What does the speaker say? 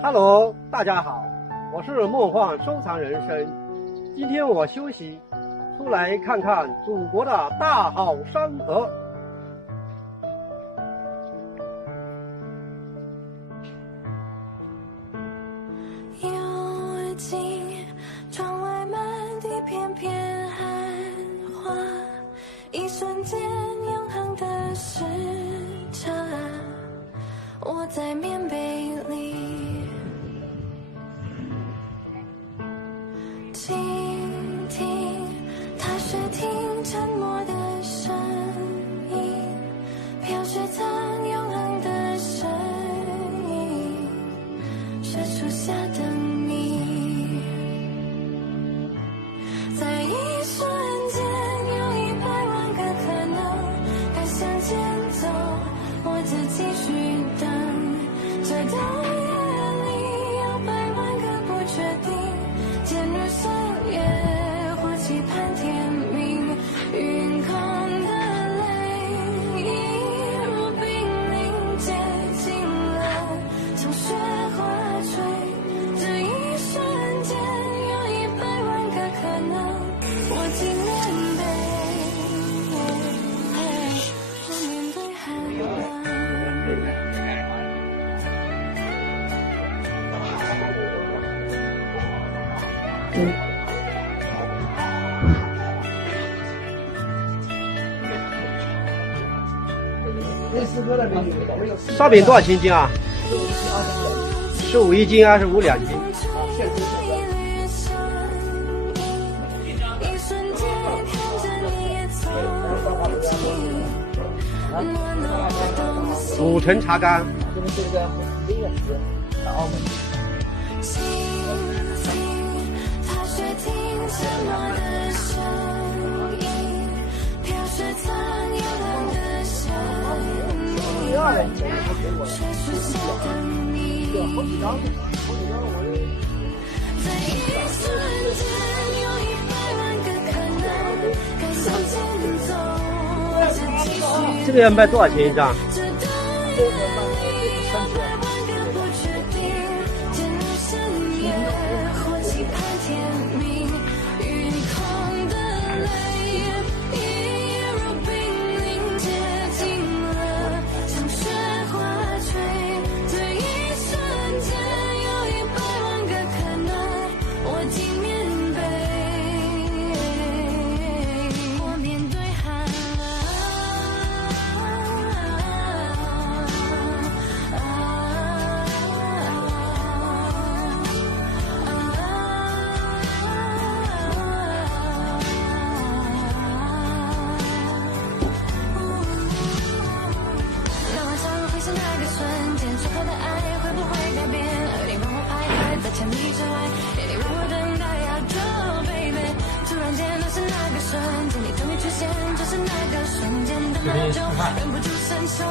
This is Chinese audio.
Hello， 大家好，我是梦幻收藏人生。今天我休息，出来看看祖国的大好山河。又见窗外满地片片寒花，一瞬间永恒的时差，我在棉被里倾听踏雪听沉默的声音，飘雪藏永恒的声音，是初夏的你。在一瞬间有100万个可能，该向前走或者继续等，这冬夜里有100万个不确定，渐入深夜或期盼天明，云空的泪一如冰凌接近了，像雪花坠，这一瞬间有100万个可能，我竟面对，我面对寒冷。烧饼多少钱斤啊？15一斤，25两斤。5层茶干。这个要卖多少钱一张？忍不住伸手